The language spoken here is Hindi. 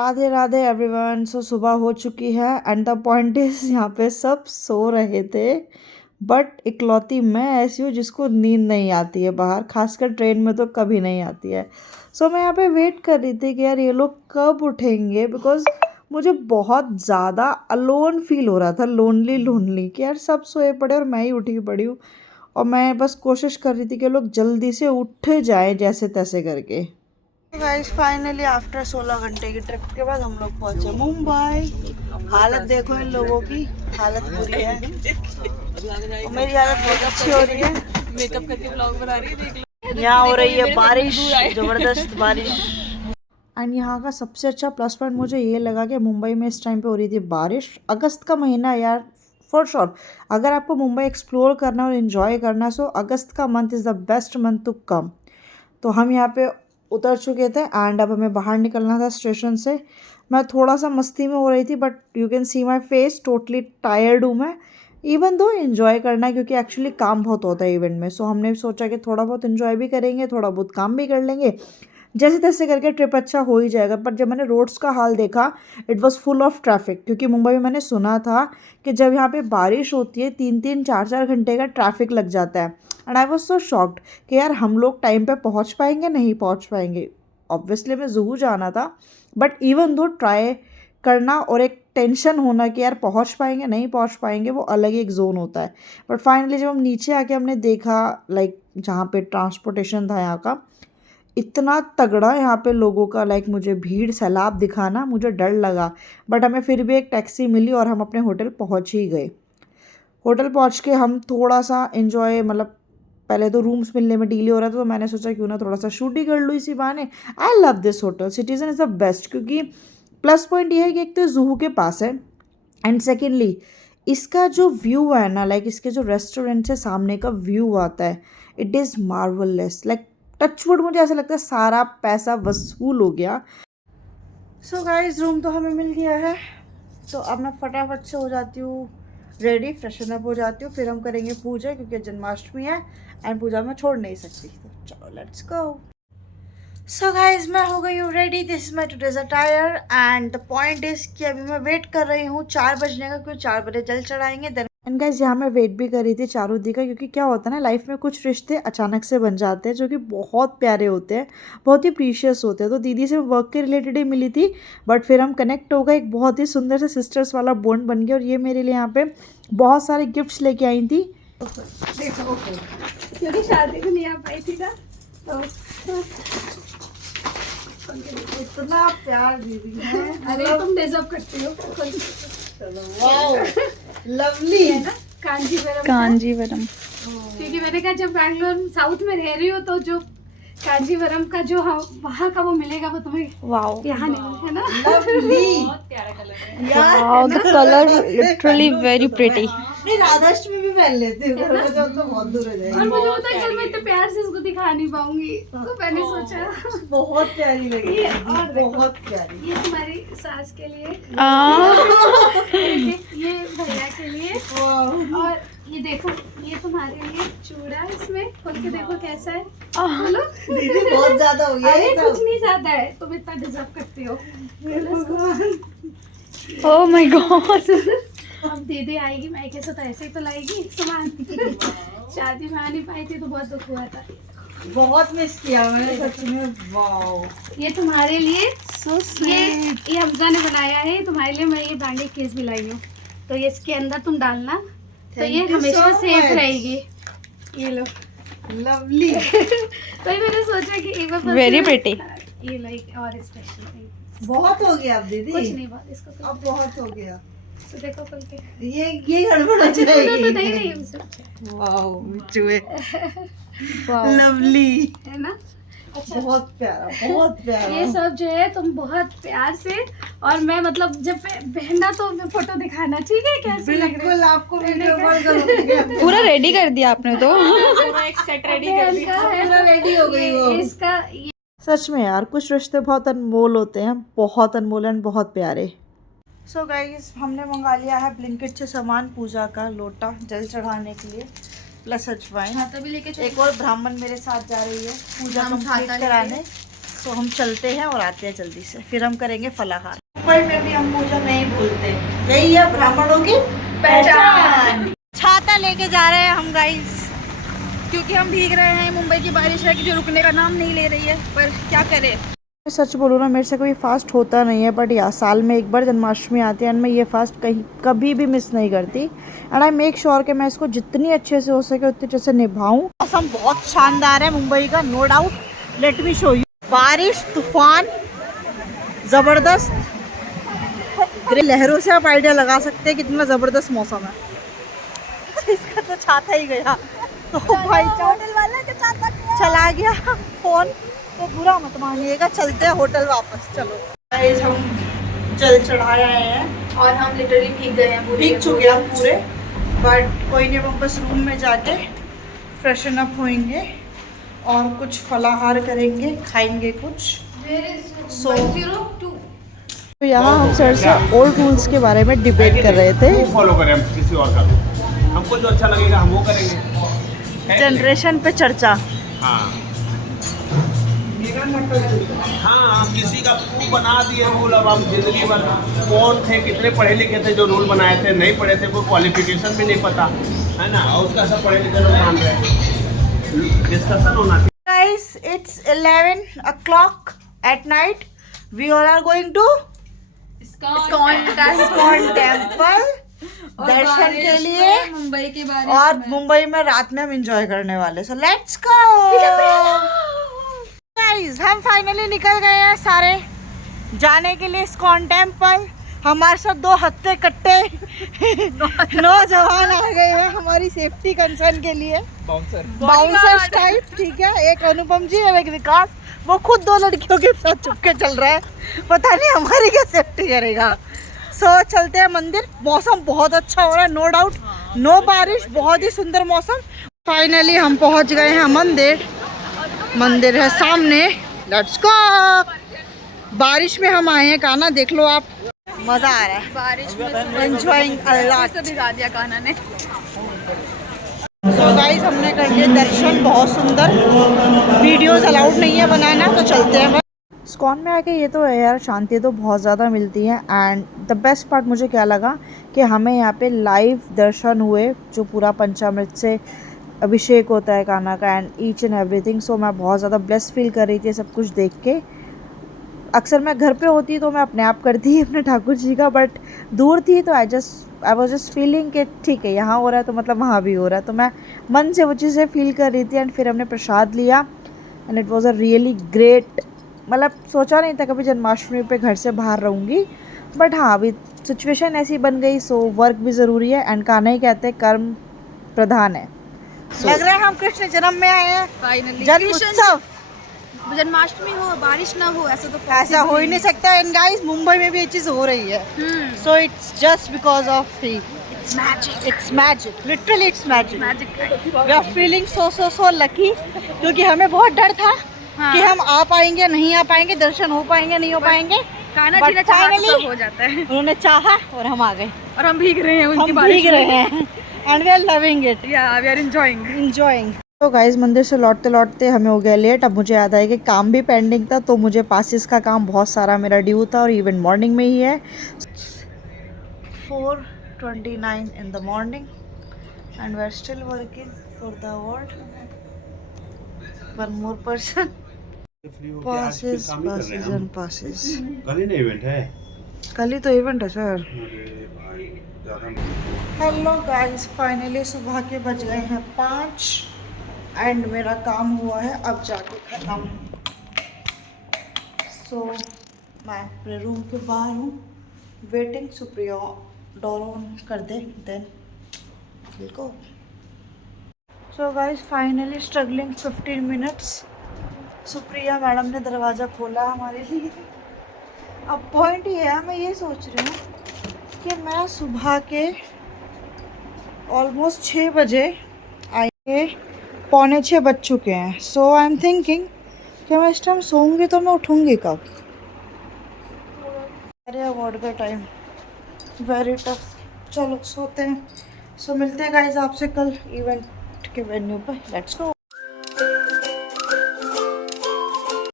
राधे राधे एवरीवन। सो सुबह हो चुकी है एंड द पॉइंट इज यहाँ पे सब सो रहे थे, बट इकलौती मैं ऐसी हूँ जिसको नींद नहीं आती है बाहर, खासकर ट्रेन में तो कभी नहीं आती है। सो मैं यहाँ पे वेट कर रही थी कि यार ये लोग कब उठेंगे, बिकॉज मुझे बहुत ज़्यादा अलोन फील हो रहा था, लोनली लोनली, कि यार सब सोए पड़े और मैं ही उठी पड़ी हूँ। और मैं बस कोशिश कर रही थी कि लोग जल्दी से उठ जाएं जैसे तैसे करके। गाइस फाइनली आफ्टर 16 घंटे की ट्रिप के बाद हम लोग पहुंचे मुंबई। हालत देखो इन लोगों की, हालत बुरी है और मेरी हालत बहुत अच्छी हो रही है। मेकअप करके व्लॉग बना रही है, देख लो। यहाँ हो रही है बारिश, जबरदस्त बारिश। एंड यहाँ का सबसे अच्छा प्लस पॉइंट मुझे ये लगा कि मुंबई में इस टाइम पे हो रही थी बारिश। अगस्त का महीना यार, फॉर श्योर अगर आपको मुंबई एक्सप्लोर करना और इन्जॉय करना, सो अगस्त का month is the best month to come. तो हम यहाँ पे उतर चुके थे एंड अब हमें बाहर निकलना था स्टेशन से। मैं थोड़ा सा मस्ती में हो रही थी, but you can see my face, totally tired हूँ मैं। इवन दो इन्जॉय करना है क्योंकि एक्चुअली काम बहुत होता है इवेंट में। सो हमने सोचा कि थोड़ा बहुत इन्जॉय भी करेंगे, थोड़ा बहुत काम भी कर लेंगे, जैसे तैसे करके ट्रिप अच्छा हो ही जाएगा। पर जब मैंने रोड्स का हाल देखा, it was full of traffic, क्योंकि मुंबई में मैंने सुना था कि जब यहाँ पे बारिश होती है 3-3 4-4 घंटे का ट्रैफिक लग जाता है। And I was so shocked कि यार हम लोग टाइम पे पहुँच पाएंगे नहीं पहुँच पाएंगे। ऑब्वियसली मैं ज़ू जाना था, बट इवन दो ट्राई करना और एक टेंशन होना कि यार पहुँच पाएंगे नहीं पहुँच पाएंगे, वो अलग ही एक जोन होता है। बट फाइनली जब हम नीचे आके हमने देखा, लाइक जहाँ पे ट्रांसपोर्टेशन था यहाँ का, इतना तगड़ा यहाँ पे लोगों का, लाइक मुझे भीड़ सैलाब दिखाना, मुझे डर लगा। बट हमें फिर भी एक टैक्सी मिली और हम अपने होटल पहुँच ही गए। होटल पहुँच के हम थोड़ा सा इन्जॉय, मतलब पहले तो रूम्स मिलने में डिले हो रहा था, तो मैंने सोचा क्यों ना थोड़ा सा शूट ही कर लूँ इसी बहाने। I love this hotel, citizen is the best, क्योंकि प्लस पॉइंट ये है कि एक तो जूहू के पास है, एंड सेकेंडली इसका जो व्यू है ना, लाइक इसके जो रेस्टोरेंट से सामने का व्यू आता है, इट इज़ मार्वललेस। लाइक टचवुड, मुझे ऐसा लगता है सारा पैसा वसूल हो गया। सो गाइस रूम तो हमें मिल गया है, तो अब मैं फटाफट से हो जाती हूँ रेडी, फ्रेशन अप हो जाती हूँ, फिर हम करेंगे पूजा, क्योंकि जन्माष्टमी है एंड पूजा में छोड़ नहीं सकती। तो चलो लेट्स गो। सो गाइज मैं हो गई हूँ ready, this is my today's attire and the point is कि अभी मैं वेट कर रही हूँ 4 बजने का, क्योंकि 4 बजे जल चढ़ाएंगे। देन एंड गाइज यहाँ मैं वेट भी कर रही थी चारुदी का, क्योंकि क्या होता है ना, लाइफ में कुछ रिश्ते अचानक से बन जाते हैं जो कि बहुत प्यारे होते हैं, बहुत ही प्रीशियस होते हैं। तो दीदी से वर्क के रिलेटेड ही मिली थी, बट फिर हम कनेक्ट हो गए, एक बहुत ही सुंदर से सिस्टर्स वाला बॉन्ड बन गया। और ये मेरे लिए यहाँ पे बहुत सारे गिफ्ट्स लेके आई थी। देखो क्योंकि शादी में नहीं आ पाई थी ना, तो इतना प्यार दीदी है। अरे तुम डिजर्व करती हो। चलो वाओ, लवली है ना, कांजीवरम। कांजीवरम, क्योंकि मैंने कहा जब बैंगलोर साउथ में रह रही हो तो जो कांजीवरम का जो वहाँ का वो मिलेगा, वो तुम्हें वाओ यहाँ नहीं, है ना। लवली, बहुत प्यारा कलर है यार wow, the colour literally very pretty. नहीं, राधाष्टमी भी पहन लेती हूँ, घर में जाओ तो बहुत दूर हो और जाएगी। मुझे पता है कल मैं इतने प्यार से इसको दिखा नहीं पाऊंगी, तो मैंने सोचा बहुत प्यारी लगी ये, और देखो, बहुत प्यारी। ये तुम्हारी सास के लिए, ये भैया के लिए, और ये देखो ये तुम्हारे लिए चूड़ा, इसमें खोल के देखो कैसा है। बोलो दीदी बहुत ज्यादा हो गया अरे ये कुछ सब। नहीं ज्यादा है, तुम इतना डिजर्व करती हो। ओह माय गॉड, अब दीदी आएगी मायके से तो ऐसे ही तो लाएगी सामान। शादी में आ नहीं पाई थी तो बहुत दुख हुआ था। बहुत मिस किया मैंने सच में। वाओ, ये तुम्हारे लिए, ये हमजा ने बनाया है तुम्हारे लिए। मैं ये बैंगल केस भी लाई हूँ, तो ये इसके अंदर तुम डालना, तो ये Thank you हमेशा so सेफ much. रहेगी। ये लो। लवली। तो मैंने सोचा कि एक बार Very pretty. ये लाइक और स्पेशल। बहुत हो गया अब दीदी, कुछ नहीं बात इसको अब बहुत हो गया। तो देखो खोल के, ये गड़बड़ हो तो नहीं जाएगी। नहीं उससे वाओ चूहे, वाओ लवली, है ना। अच्छा बहुत प्यारा, बहुत प्यारा। ये सब जो है तुम बहुत प्यार से, और मैं मतलब जब पहनना तो मैं फोटो दिखाना, ठीक है कैसे लग रहे बिल्कुल आपको वीडियो कॉल करूंगी। पूरा रेडी कर दिया आपने तो। पूरा एक सेट रेडी कर दिया है, पूरा रेडी हो गई वो। इसका सच में यार कुछ रिश्ते बहुत अनमोल होते हैं, बहुत अनमोल एंड बहुत प्यारे। सो गाइस हमने मंगा लिया है ब्लिंकिट से सामान, पूजा का लोटा जल चढ़ाने के लिए, प्लस अजवाइन। छाता भी लेके एक और ब्राह्मण मेरे साथ जा रही है पूजा कंप्लीट कराने। सो हम चलते हैं और आते हैं जल्दी से, फिर हम करेंगे फलाहार। मुंबई में भी हम पूजा नहीं भूलते, यही है ब्राह्मणों की पहचान। छाता लेके जा रहे हैं हम गाइस, क्योंकि हम भीग रहे हैं। मुंबई की बारिश है कि जो रुकने का नाम नहीं ले रही है, पर क्या करें। सच बोलूँ ना, मेरे से कोई फास्ट होता नहीं है, बट या साल में एक बार जन्माष्टमी आती है एंड मैं ये फास्ट कहीं कभी भी मिस नहीं करती। एंड आई मेक श्योर कि मैं इसको जितनी अच्छे से हो सके उतनी अच्छे से निभाऊं। मौसम बहुत शानदार है मुंबई का, no doubt. Let me show you. बारिश, तूफान, ज़बरदस्त लहरों से आप आइडिया लगा सकते हैं कितना ज़बरदस्त मौसम है। इसका तो छाता ही गया, तो भाई होटल वाला का छाता चला गया फोन, तो बुरा मत मानिएगा। चलते हैं होटल वापस। चलो गाइस, हम जल चढ़ाए आए हैं और हम लिटरली भीग गए हैं, भीग चुके हैं पूरे, बट कोई नहीं, हम बस रूम में जाके फ्रेशन अप होएंगे और कुछ फलाहार करेंगे, खाएंगे कुछ। तो यहाँ हम सर से ओल्ड रूल्स के बारे में डिबेट कर रहे थे। फॉलो करें हम किसी और का, हमको जो अच्छा लगेगा हम वो करेंगे। जनरेशन पे चर्चा। हाँ हाँ, किसी का खूब बना दिए रूल। अब हम जिंदगी भर कौन थे, कितने पढ़े लिखे थे जो रूल बनाए थे, नहीं पढ़े थे, कोई क्वालिफिकेशन भी नहीं पता है ना, और उसका सब पढ़े लिखे लोग मान रहे हैं। डिस्कशन होना चाहिए। Guys, it's 11 o'clock at night. We all are going to ISKCON temple दर्शन के लिए, मुंबई के बारे और मुंबई में रात में हम एंजॉय करने वाले। सो लेट्स गो गाइस, हम फाइनली निकल गए हैं सारे जाने के लिए ISKCON टेम्पल। हमारे साथ 2 हत्ते कट्टे नौजवान आ गए हैं हमारी सेफ्टी कंसर्न के लिए, बाउंसर्स टाइप। ठीक है, एक अनुपम जी और एक विकास, वो खुद 2 लड़कियों के साथ चुपके चल रहा है, पता नहीं हमारी क्या सेफ्टी करेगा। सो चलते हैं मंदिर। मौसम बहुत अच्छा हो रहा है, नो डाउट, नो बारिश, बहुत ही सुंदर मौसम। फाइनली हम पहुंच गए हैं मंदिर। मंदिर है सामने, लेट्स गो। बारिश में हम आए हैं, कान्हा देख लो आप, मजा आ रहा है बारिश में। Enjoying a lot. भिगा दिया कान्हा ने। सो गाइस, हमने कर लिए दर्शन, बहुत सुंदर। वीडियोस अलाउड नहीं है बनाना, तो चलते हैं बस। ISKCON में आके ये तो है यार, शांति तो बहुत ज़्यादा मिलती है। एंड द बेस्ट पार्ट मुझे क्या लगा कि हमें यहाँ पे लाइव दर्शन हुए, जो पूरा पंचामृत से अभिषेक होता है कान्हा का, एंड ईच एंड एवरीथिंग। सो मैं बहुत ज़्यादा ब्लेस्ड फील कर रही थी सब कुछ देख के। अक्सर मैं घर पे होती तो मैं अपने आप करती अपने ठाकुर जी का, बट दूर थी तो आई वाज जस्ट फीलिंग कि ठीक है, यहाँ हो रहा है तो मतलब वहाँ भी हो रहा है, तो मैं मन से वो चीज़ें फील कर रही थी। एंड फिर हमने प्रसाद लिया and it was a really great. मतलब सोचा नहीं था कभी जन्माष्टमी पे घर से बाहर रहूँगी, बट हाँ, अभी सिचुएशन ऐसी बन गई, सो वर्क भी ज़रूरी है। एंड कान्हा ही कहते हैं कर्म प्रधान है। लग रहा है हम कृष्ण जन्म में आए हैं। फाइनली जन्म उत्सव, जन्माष्टमी हो, बारिश ना हो, ऐसा तो ऐसा हो ही नहीं सकता। एंड गाइस, मुंबई में भी ये चीज़ हो रही है, so it's just because of he. It's magic. Literally, it's magic. We are feeling so lucky, क्योंकि हमें बहुत डर था कि हम आ पाएंगे नहीं आ पाएंगे, दर्शन हो पाएंगे नहीं हो पाएंगे। कान्हा जी ने चाहा तो सब हो जाता है। उन्होंने चाहा और हम आ गए, और हम भीग रहे हैं उनकी हम बारिश भीग रहे हैं and we are loving it, we are enjoying. तो गाइस, मंदिर से लौटते लौटते हमें हो गया लेट। अब मुझे याद आया कि काम भी पेंडिंग था, तो मुझे पासिस का काम बहुत सारा मेरा ड्यू था, और इवन मॉर्निंग में ही है। 4:29 in the morning and we're still working for the award. One more person. Passes and passes. कल ही ना इवेंट है, कल ही तो इवेंट है सर। हेलो गाइस, फाइनली सुबह के बज गए हैं 5 एंड मेरा काम हुआ है अब जाके ख़त्म। सो मैं अपने रूम के बाहर हूँ, वेटिंग। सुप्रिया डोर ऑन कर दे, then go. So guys, finally struggling 15 minutes, Supriya madam ने दरवाज़ा खोला हमारे लिए। अब पॉइंट ये है, मैं ये सोच रही हूँ कि मैं सुबह के ऑलमोस्ट 6 बजे आए, 5:45 बज चुके हैं। सो आई एम थिंकिंग कि मैं इस टाइम सोऊंगी तो मैं उठूँगी कब। अरे अवार्ड का टाइम वेरी टफ। चलो सोते हैं। सो मिलते हैं गाइस आपसे कल इवेंट के वेन्यू पर। Let's go.